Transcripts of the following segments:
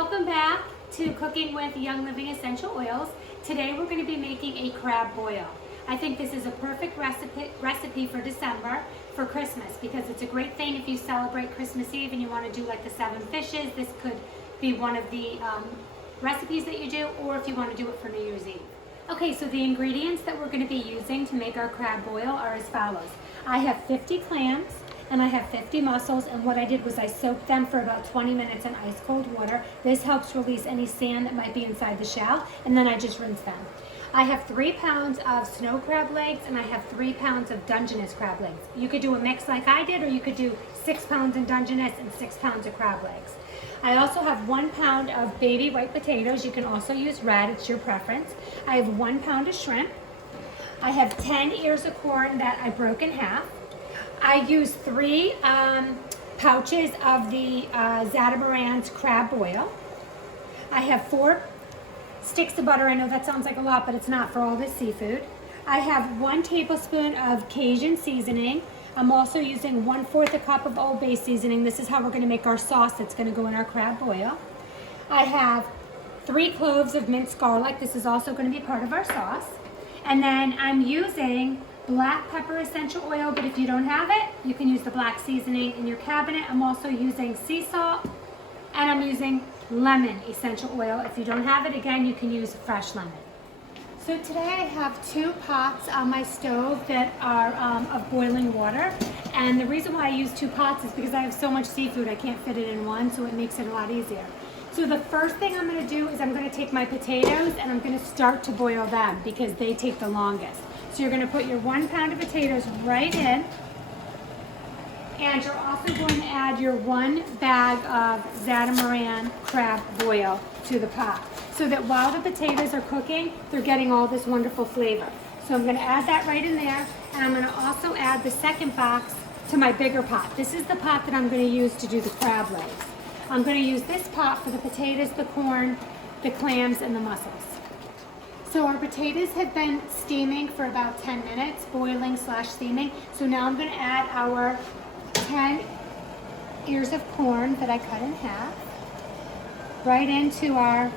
welcome back to Cooking with Young Living Essential Oils. Today we're going to be making a crab boil. I think this is a perfect recipe for December for Christmas because it's a great thing if you celebrate Christmas Eve and you want to do like the 7 fishes. This could be one of the recipes that you do, or if you want to do it for New Year's Eve. Okay, so the ingredients that we're going to be using to make our crab boil are as follows. I have 50 clams and I have 50 mussels, and what I did was I soaked them for about 20 minutes in ice cold water. This helps release any sand that might be inside the shell, and then I just rinse them. I have 3 pounds of snow crab legs and I have 3 pounds of Dungeness crab legs. You could do a mix like I did, or you could do 6 pounds in Dungeness and 6 pounds of crab legs. I also have 1 pound of baby white potatoes. You can also use red, it's your preference. I have 1 pound of shrimp. I have 10 ears of corn that I broke in half. I use 3 pouches of the Zatarain's crab boil. I have 4 sticks of butter. I know that sounds like a lot, but it's not for all this seafood. I have 1 tablespoon of Cajun seasoning. I'm also using 1/4 a cup of Old Bay seasoning. This is how we're going to make our sauce that's going to go in our crab boil. I have 3 cloves of minced garlic. This is also going to be part of our sauce. And then I'm using black pepper essential oil, but if you don't have it, you can use the black seasoning in your cabinet. I'm also using sea salt, and I'm using lemon essential oil. If you don't have it, again, you can use fresh lemon. So today I have 2 pots on my stove that are of boiling water, and the reason why I use 2 pots is because I have so much seafood I can't fit it in one, so it makes it a lot easier. So the first thing I'm going to do is I'm going to take my potatoes and I'm going to start to boil them because they take the longest. So you're going to put your 1 pound of potatoes right in, and you're also going to add your 1 bag of Zadamaran crab boil to the pot, so that while the potatoes are cooking, they're getting all this wonderful flavor. So I'm going to add that right in there, and I'm going to also add the second box to my bigger pot. This is the pot that I'm going to use to do the crab legs. I'm going to use this pot for the potatoes, the corn, the clams, and the mussels. So our potatoes have been steaming for about 10 minutes, boiling / steaming. So now I'm going to add our 10 ears of corn that I cut in half right into our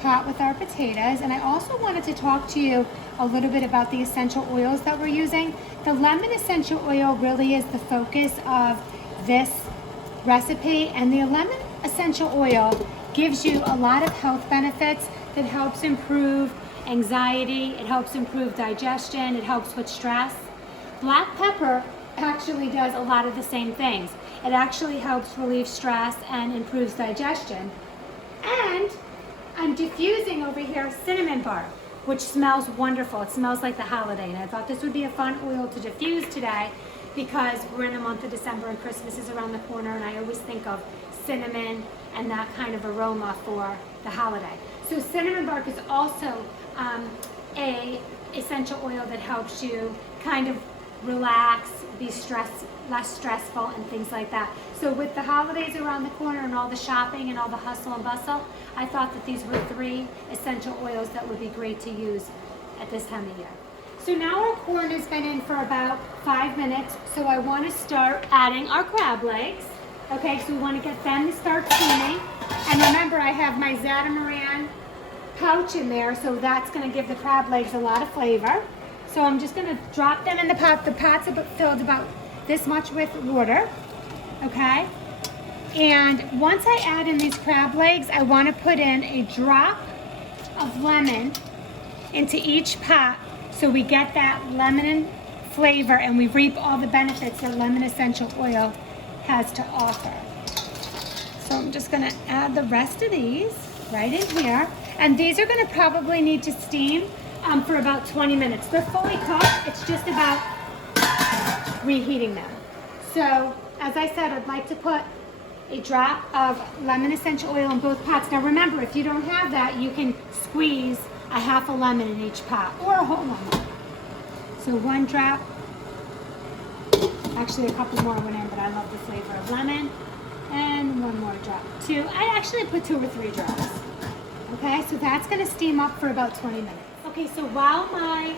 pot with our potatoes. And I also wanted to talk to you a little bit about the essential oils that we're using. The lemon essential oil really is the focus of this recipe, and the lemon essential oil gives you a lot of health benefits that helps improve anxiety, it helps improve digestion, it helps with stress. Black pepper actually does a lot of the same things. It actually helps relieve stress and improves digestion. And I'm diffusing over here cinnamon bark, which smells wonderful. It smells like the holiday, and I thought this would be a fun oil to diffuse today because we're in the month of December and Christmas is around the corner, and I always think of cinnamon and that kind of aroma for the holiday. So cinnamon bark is also a essential oil that helps you kind of relax, be less stressful, and things like that. So with the holidays around the corner and all the shopping and all the hustle and bustle, I thought that these were 3 essential oils that would be great to use at this time of year. So now our corn has been in for about 5 minutes, so I want to start adding our crab legs. Okay, so we want to get them to start steaming. And remember, I have my Zatarain pouch in there, so that's going to give the crab legs a lot of flavor. So I'm just going to drop them in the pot. The pot's filled about this much with water, okay? And once I add in these crab legs, I want to put in a drop of lemon into each pot so we get that lemon flavor and we reap all the benefits that lemon essential oil has to offer. So I'm just going to add the rest of these right in here. And these are going to probably need to steam for about 20 minutes. They're fully cooked. It's just about reheating them. So, as I said, I'd like to put a drop of lemon essential oil in both pots. Now remember, if you don't have that, you can squeeze a half a lemon in each pot, or a whole lemon. So 1 drop, actually a couple more went in, but I love the flavor of lemon. And 1 more drop. 2, I actually put 2 or 3 drops. Okay, so that's gonna steam up for about 20 minutes. Okay, so while my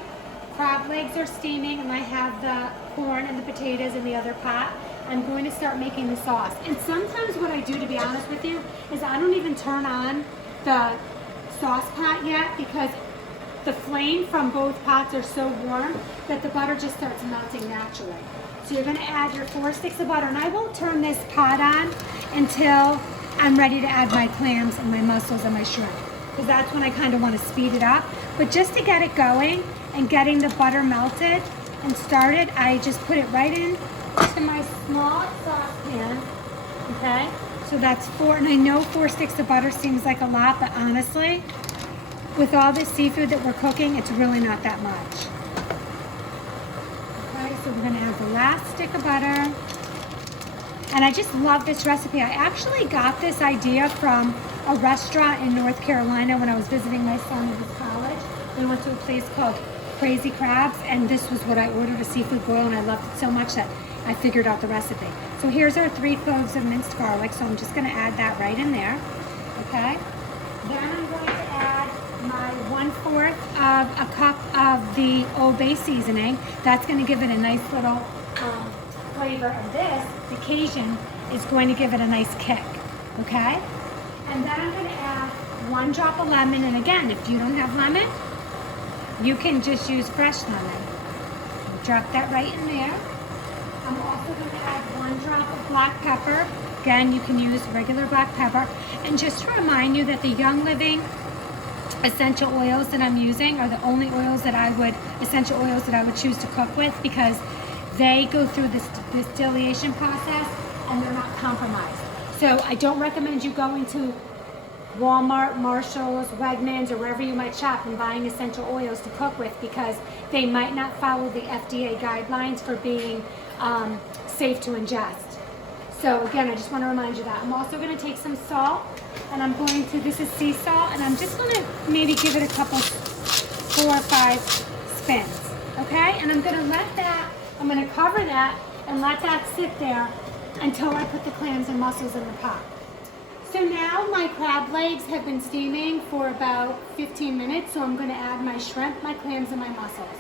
crab legs are steaming and I have the corn and the potatoes in the other pot, I'm going to start making the sauce. And sometimes what I do, to be honest with you, is I don't even turn on the sauce pot yet because the flame from both pots are so warm that the butter just starts melting naturally. So you're gonna add your 4 sticks of butter, and I won't turn this pot on until I'm ready to add my clams and my mussels and my shrimp, because that's when I kind of want to speed it up. But just to get it going and getting the butter melted and started, I just put it right in to my small saucepan, okay? So that's 4, and I know 4 sticks of butter seems like a lot, but honestly, with all this seafood that we're cooking, it's really not that much. Okay, so we're gonna add the last stick of butter. And I just love this recipe. I actually got this idea from a restaurant in North Carolina when I was visiting my son at his college. We went to a place called Crazy Crabs, and this was what I ordered, a seafood boil, and I loved it so much that I figured out the recipe. So here's our 3 cloves of minced garlic, so I'm just gonna add that right in there, okay? Then I'm going to add my 1/4 of a cup of the Old Bay seasoning. That's going to give it a nice little flavor of this. The Cajun is going to give it a nice kick, okay? And then I'm going to add 1 drop of lemon. And again, if you don't have lemon, you can just use fresh lemon. Drop that right in there. I'm also going to add 1 drop of black pepper. Again, you can use regular black pepper. And just to remind you that the Young Living essential oils that I'm using are the only essential oils that I would choose to cook with, because they go through this distillation process and they're not compromised. So I don't recommend you going to Walmart, Marshall's, Wegmans, or wherever you might shop and buying essential oils to cook with, because they might not follow the FDA guidelines for being safe to ingest. So again, I just want to remind you that. I'm also going to take some salt, and I'm going to, this is sea salt, and I'm just going to maybe give it a couple, 4 or 5 spins, okay? And I'm going to I'm going to cover that and let that sit there until I put the clams and mussels in the pot. So now my crab legs have been steaming for about 15 minutes, so I'm going to add my shrimp, my clams, and my mussels.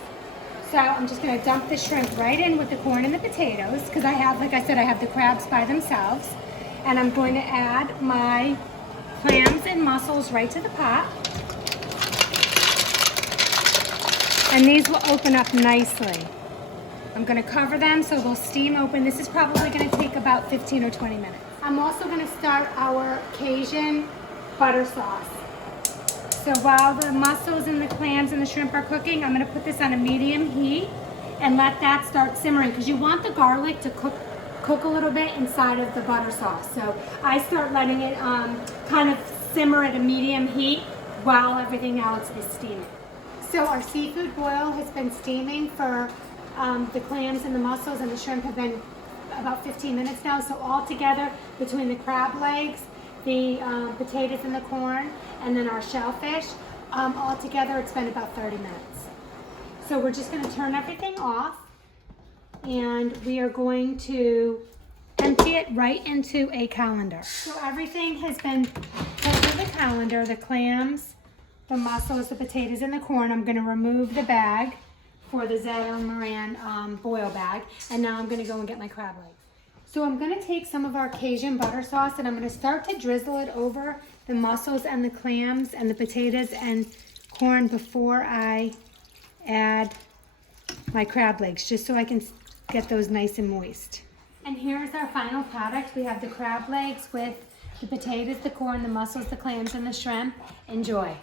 So I'm just going to dump the shrimp right in with the corn and the potatoes, because I have, like I said, I have the crabs by themselves. And I'm going to add my clams and mussels right to the pot. And these will open up nicely. I'm going to cover them so they'll steam open. This is probably going to take about 15 or 20 minutes. I'm also going to start our Cajun butter sauce. So while the mussels and the clams and the shrimp are cooking, I'm going to put this on a medium heat and let that start simmering, because you want the garlic to cook a little bit inside of the butter sauce. So I start letting it kind of simmer at a medium heat while everything else is steaming. So our seafood boil has been steaming for the clams and the mussels and the shrimp have been about 15 minutes now. So all together, between the crab legs, the potatoes and the corn, and then our shellfish, all together it's been about 30 minutes. So we're just going to turn everything off, and we are going to empty it right into a colander. So everything has been put into the colander, the clams, the mussels, the potatoes, and the corn. I'm going to remove the bag for the zadamaran boil bag, and now I'm going to go and get my crab legs. So I'm going to take some of our Cajun butter sauce, and I'm going to start to drizzle it over the mussels and the clams and the potatoes and corn before I add my crab legs, just so I can get those nice and moist. And here's our final product. We have the crab legs with the potatoes, the corn, the mussels, the clams, and the shrimp. Enjoy.